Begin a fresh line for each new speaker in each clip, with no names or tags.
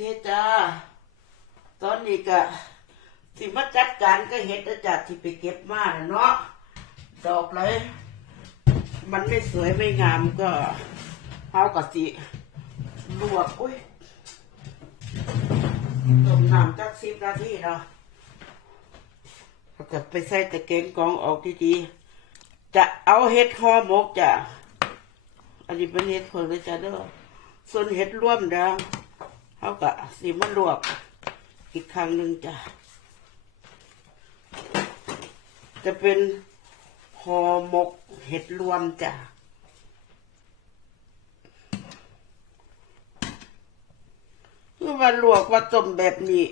เคจ้า ตอนนี้ก็สิมาจัดการก็เห็ดแล้วจ้ะที่ไปเก็บมาเนาะ ดอกเลย มันไม่สวยไม่งามก็เอากะสิลวกอุ้ยต้มน้ำจักสิบนาทีเนาะก็ไปใส่ตะเกียงกองออกดีๆ จะเอาเห็ดห่อหมกจ้ะ อันนี้เป็นเห็ดเผือกเลยจ้ะเด้อส่วนเห็ดร่วมเด้อ เขาก็สีมันลวกอีกครั้งหนึ่งจ้ะ จะเป็นห่อหมกเห็ดรวมจ้ะเมื่อว่าลวกว่าต้มแบบนี้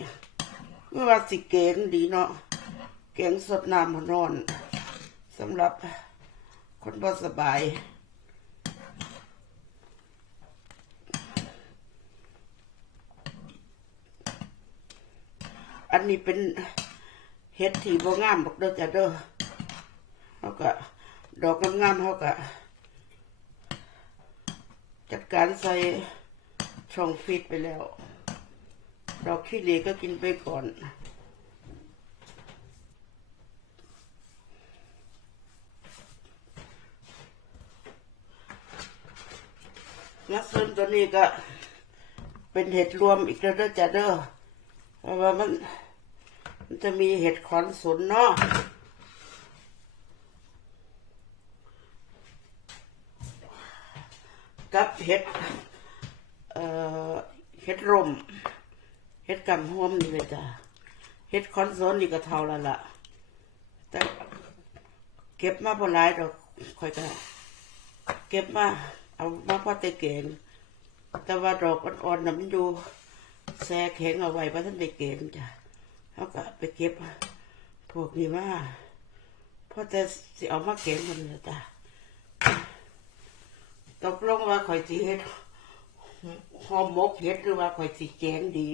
เมื่อว่าสิเกงดีเนาะเกงสดน้ำร้อนสำหรับคนบ่สบาย อันนี้เป็นเห็ดที่บ่งามบอกเด้อจ้ะเด้อเขาก็ดอกงามๆเขาก็จัดการใส่ช่องฟิตไปแล้ว ดอกขี้เหร่ก็กินไปก่อนแล้วส่วนตัวนี้ก็เป็นเห็ดรวมอีกแล้วเด้อจ้ะเด้อเพราะว่ามัน มันจะมีเห็ดขอนสนเนาะกับเห็ดเอ่อเห็ดร่มเห็ดกำห่วมนี่เลยจ้ะเห็ดขอนสนนี่ก็เท่าแล้วล่ะ แต่เก็บมาพอหลายดอกค่อยก็เก็บมา เอามาพอแตะเกงแต่ว่าดอกอ่อนๆน่ะมันอยู่แซ่แข็งเอาไว้เพราะท่านได้เก็บจ้ะ เขาก็ไปเก็บพวกนี้มาพราะแต่สิเอามาเก็บมันเลยจ้ะตกลงว่าข่อยสิเฮ็ดหอมมกเฮ็ดหรือว่าข่อยสิแกงดี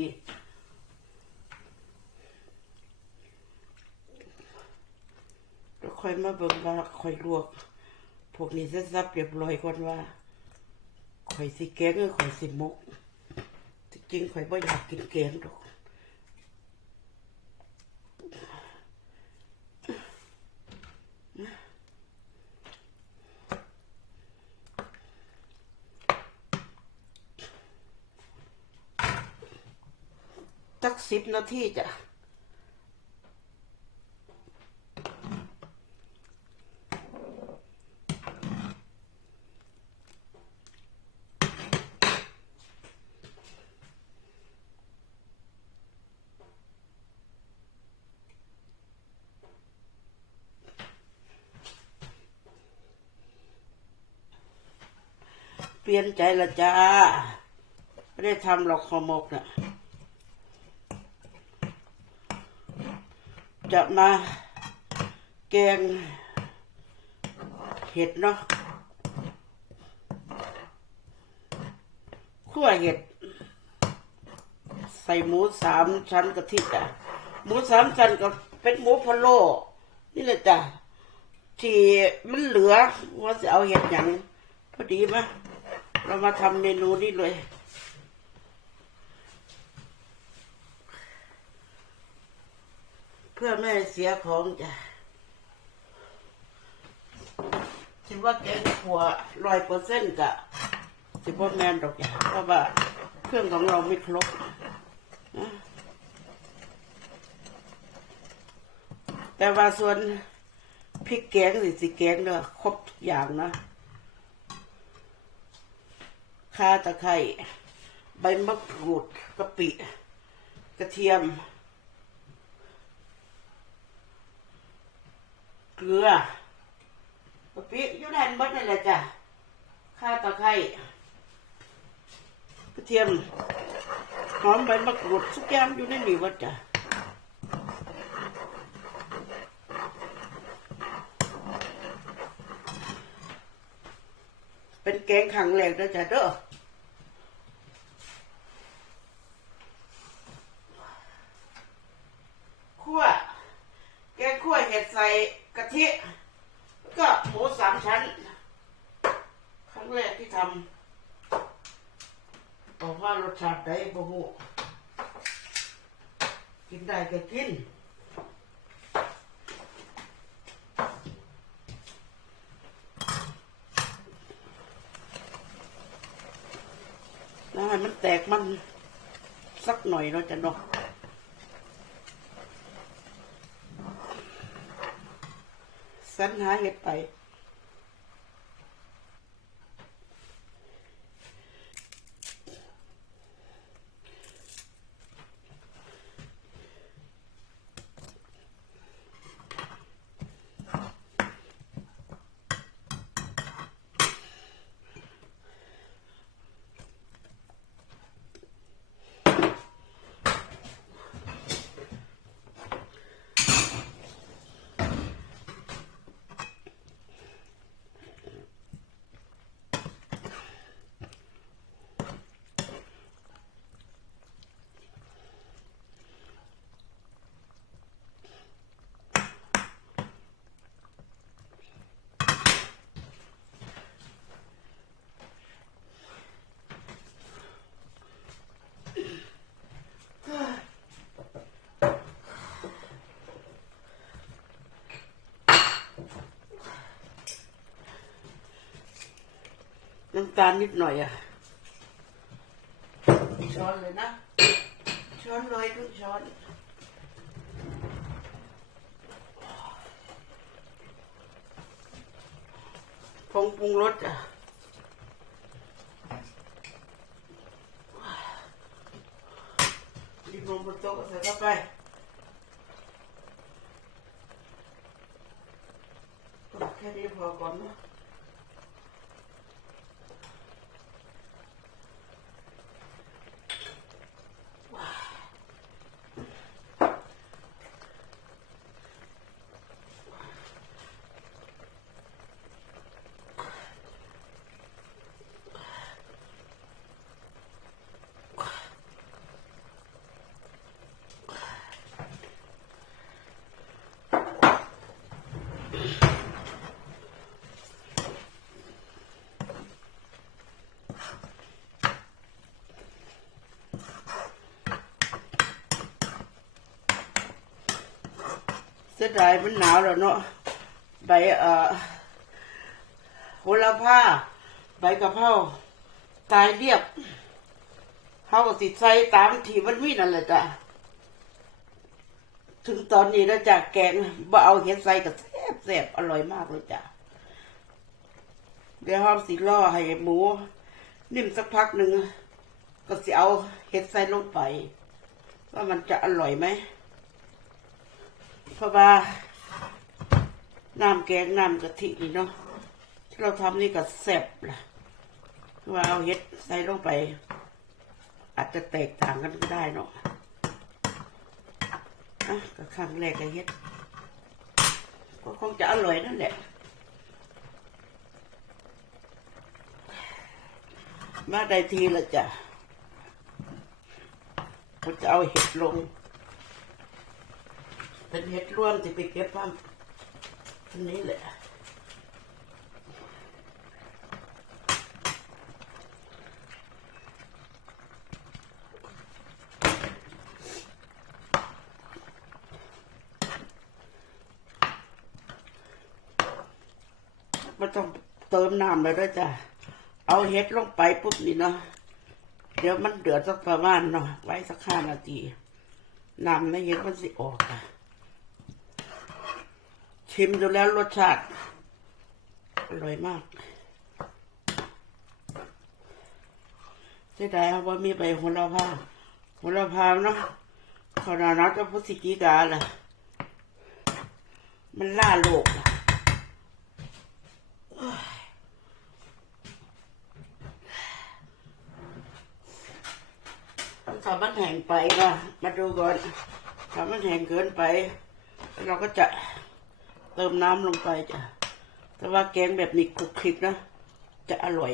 แล้วค่อยมาเบิ่งว่าข่อยลวก พวกนี้เสร็จสับเรียบร้อยก่อนว่าข่อยสิแกงหรือข่อยสิมกจริงข่อยบ่อยากกินแกงดอก สิบนาทีจ้ะเปลี่ยนใจละจ้า ไม่ได้ทำหรอกขอมกน่ะ จะมาแกงเห็ดเนาะขั้วเห็ด ใส่หมูสามชั้นกะทิจ้ะหมูสามชั้นก็เป็นหมูพะโล้นี่แหละจ้ะที่มันเหลือว่าจะเอาเห็ดอย่างพอดีไหมะเรามาทำเมนูนี้เลย เพื่อไม่เสียของจ้ะคิดว่าแกงขัวร้อยเปอร์เซ็นต์กะสิบแมนดอกจ้ะเพราะว่าเครื่องของเราไม่ครบนะแต่ว่าส่วนพริกแกงสิสิแกงเนาะครบทุกอย่างนะข่าตะไคร้ใบมะกรูดกะปิ กระเทียม เกลือกะปิอยู่ในนั้นหมดนั่นแหละจ้ะข่าตะไคร้กระเทียมหอมใบมะกรูดทุกอย่างอยู่ในนี้หมดจ้ะเป็นแกงขังแหลกนะจ๊ะเด้อคั่วแกงคั่วเห็ดใส่ ทิแล้วก็หมูสามชั้น ครั้งแรกที่ทำบอกว่ารสชาติได้บ่ฮู้กินได้ก็กินแล้วให้มันแตกมันสักหน่อยเนาจะเนาะ สรรหาเหตุไป น้ำตาลนิดหน่อยอะช้อนเลยนะ ช้อนเลยครึ่งช้อนผงปรุงรสอะดิบลงบนโต๊ะก็ใส่เข้าไปแค่นี้พอก่อนนะ เสียดายมันหนาวแล้วเนาะใบเอ่อโหระพาใบกะเพราตายเรียบเขาก็ติดใส่ตามที่มันมีนั่นแหละจ้ะถึงตอนนี้แล้วจ้ะแกงบ่เอาเห็ดใส่ก็แซ่บแซ่บอร่อยมากเลยจ้ะเดี๋ยวหองสิล่อให้หมู นิ่มสักพักหนึ่งก็สิเอาเห็ดใส่ลงไป ว่ามันจะอร่อยไหม เพราะว่าน้ำแกงน้ำกะทินี่เนาะที่เราทำนี่ก็แซ่บล่ะว่าเอาเห็ดใส่ลงไป อาจจะแตกต่างกันก็ได้เนาะอะก็ครั้งแรกก็เฮ็ดก็คงจะอร่อยนั่นแหละมาได้ทีละจ้ะก็จะเอาเห็ดลง เป็นเห็ดร่วมที่ไปเก็บมาอันนี้แหละไม่ต้องเติมน้ำเลยด้วยจ้ะ เอาเห็ดลงไปปุ๊บนี่เนาะ เดี๋ยวมันเดือดสักประมาณเนาะ ไว้สักห้านาที น้ำในเห็ดมันสิออกค่ะ ชิมดูแล้วรสชาติ อร่อยมากเสียดายว่ามีใบโหระพาโหระพาเนาะขนาดนั้นก็พุทธิกิกาล่ะ มันล่าโลกล่ะถ้ามันแห้งไปก็มาดูก่อนถ้ามันแห้งเกินไป เราก็จะ เติมน้ำลงไปจ้ะแต่ว่าแกงแบบนี้คลุกคลิกนะ จะอร่อย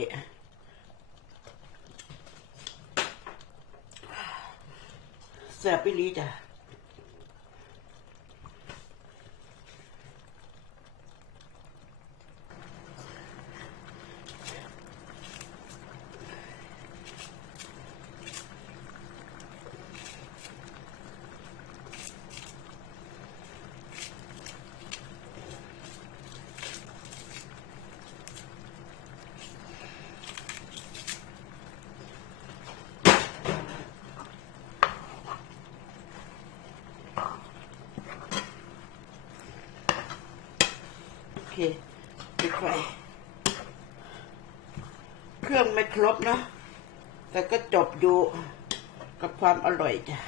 แซ่บไปลีจ้ะ ปิดไฟ เครื่องไม่ครบนะแต่ก็จบอยู่กับความอร่อยจ้ะ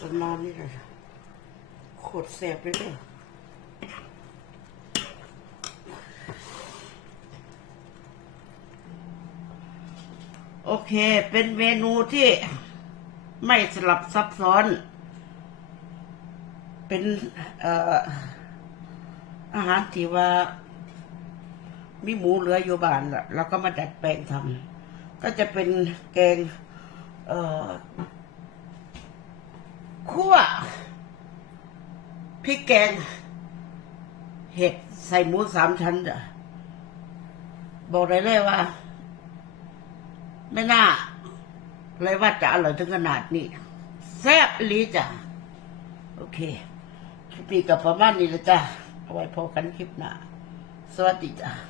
ประมาณนี้เลยโคตรแซ่บเลยเด้อโอเค เป็นเมนูที่ไม่สลับซับซ้อน เป็น เอ่อ อาหารที่ว่า มีหมูเหลืออยู่บ้านละเราก็มาดัดแปลงทำก็จะเป็นแกง เอ่อคั่วพริกแกง เห็ดใส่หมูสามชั้นจ้ะบอกได้เลยว่า ไม่น่า เลยว่าจะอร่อยถึงขนาดนี้ แซ่บลีจ้ะ โอเคคลิปนี้กับประมาณนี้ละจ้ะ เอาไว้พบกันคลิปหน้าสวัสดีจ้ะ